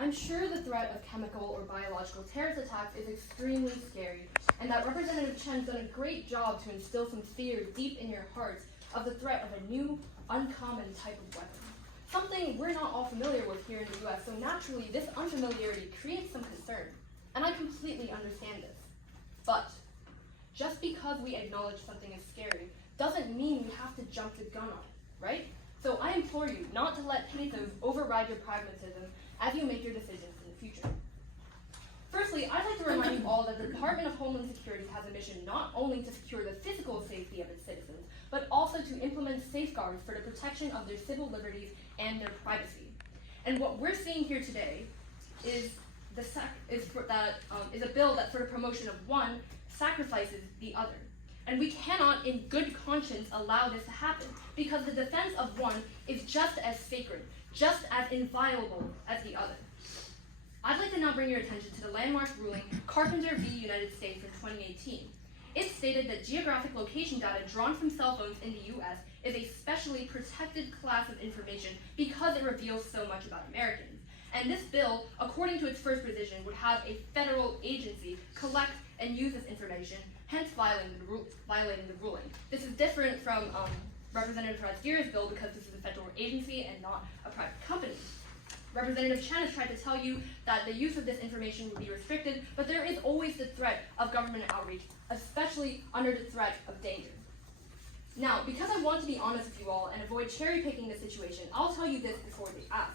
I'm sure the threat of chemical or biological terrorist attacks is extremely scary, and that Representative Chen's done a great job to instill some fear deep in your hearts of the threat of a new, uncommon type of weapon. Something we're not all familiar with here in the US, so naturally this unfamiliarity creates some concern, and I completely understand this. But just because we acknowledge something is scary doesn't mean we have to jump the gun on it, right? So I implore you not to let pathos override your pragmatism as you make your decisions in the future. Firstly, I'd like to remind you all that the Department of Homeland Security has a mission not only to secure the physical safety of its citizens, but also to implement safeguards for the protection of their civil liberties and their privacy. And what we're seeing here today is a bill that, for the promotion of one, sacrifices the other. And we cannot, in good conscience, allow this to happen, because the defense of one is just as sacred, just as inviolable as the other. I'd like to now bring your attention to the landmark ruling Carpenter v. United States in 2018. It stated that geographic location data drawn from cell phones in the US is a specially protected class of information because it reveals so much about Americans. And this bill, according to its first provision, would have a federal agency collect and use this information, hence violating the ruling. This is different from Representative Rasgira's bill because this is a federal agency and not a private company. Representative Chen has tried to tell you that the use of this information would be restricted, but there is always the threat of government outreach, especially under the threat of danger. Now, because I want to be honest with you all and avoid cherry-picking the situation, I'll tell you this before they ask.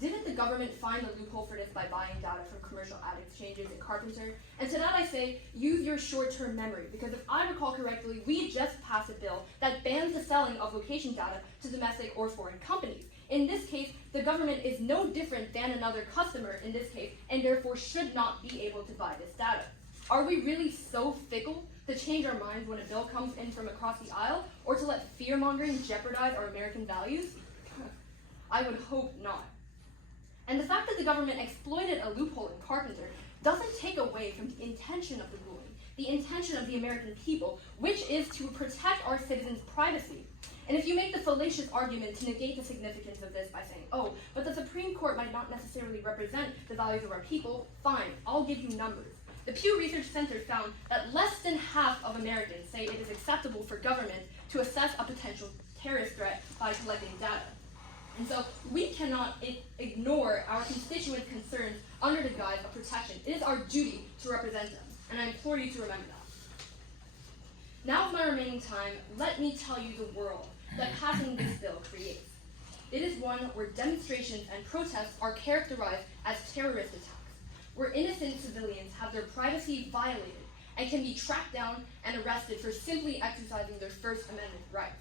Didn't the government find the loophole for this by buying data from commercial ad exchanges in Carpenter? And to that I say, use your short-term memory, because if I recall correctly, we just passed a bill that bans the selling of location data to domestic or foreign companies. In this case, the government is no different than another customer in this case, and therefore should not be able to buy this data. Are we really so fickle to change our minds when a bill comes in from across the aisle, or to let fear-mongering jeopardize our American values? I would hope not. And the fact that the government exploited a loophole in Carpenter doesn't take away from the intention of the ruling, the intention of the American people, which is to protect our citizens' privacy. And if you make the fallacious argument to negate the significance of this by saying, oh, but the Supreme Court might not necessarily represent the values of our people, fine, I'll give you numbers. The Pew Research Center found that less than half of Americans say it is acceptable for government to assess a potential terrorist threat by collecting data. And so we cannot ignore our constituent concerns under the guise of protection. It is our duty to represent them, and I implore you to remember that. Now, with my remaining time, let me tell you the world that passing this bill creates. It is one where demonstrations and protests are characterized as terrorist attacks, where innocent civilians have their privacy violated and can be tracked down and arrested for simply exercising their First Amendment rights.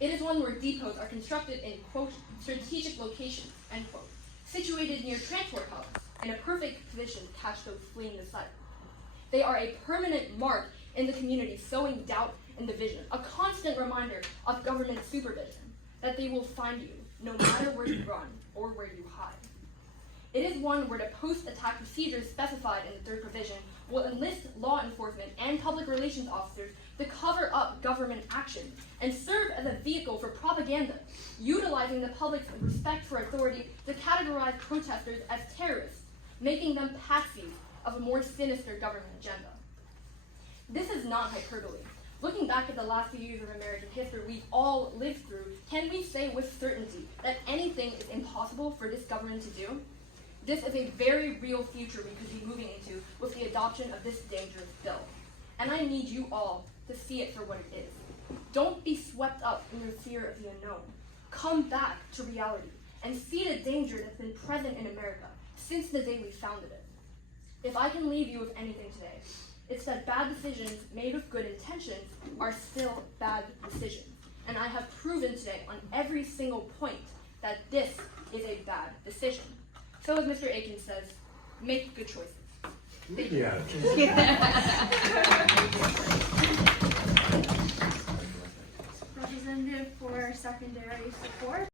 It is one where depots are constructed in, quote, strategic locations, end quote, situated near transport hubs, in a perfect position to catch those fleeing the site. They are a permanent mark in the community, sowing doubt and division, a constant reminder of government supervision, that they will find you, no matter where you run or where you hide. It is one where the post-attack procedures specified in the third provision will enlist law enforcement and public relations officers to cover up government action and serve as a vehicle for propaganda, utilizing the public's respect for authority to categorize protesters as terrorists, making them patsies of a more sinister government agenda. This is not hyperbole. Looking back at the last few years of American history we've all lived through, can we say with certainty that anything is impossible for this government to do? This is a very real future we could be moving into with the adoption of this dangerous bill. And I need you all to see it for what it is. Don't be swept up in your fear of the unknown. Come back to reality and see the danger that's been present in America since the day we founded it. If I can leave you with anything today, it's that bad decisions made with good intentions are still bad decisions. And I have proven today on every single point that this is a bad decision. So as Mr. Aikens says, make good choices. Thank you. Representative for secondary support.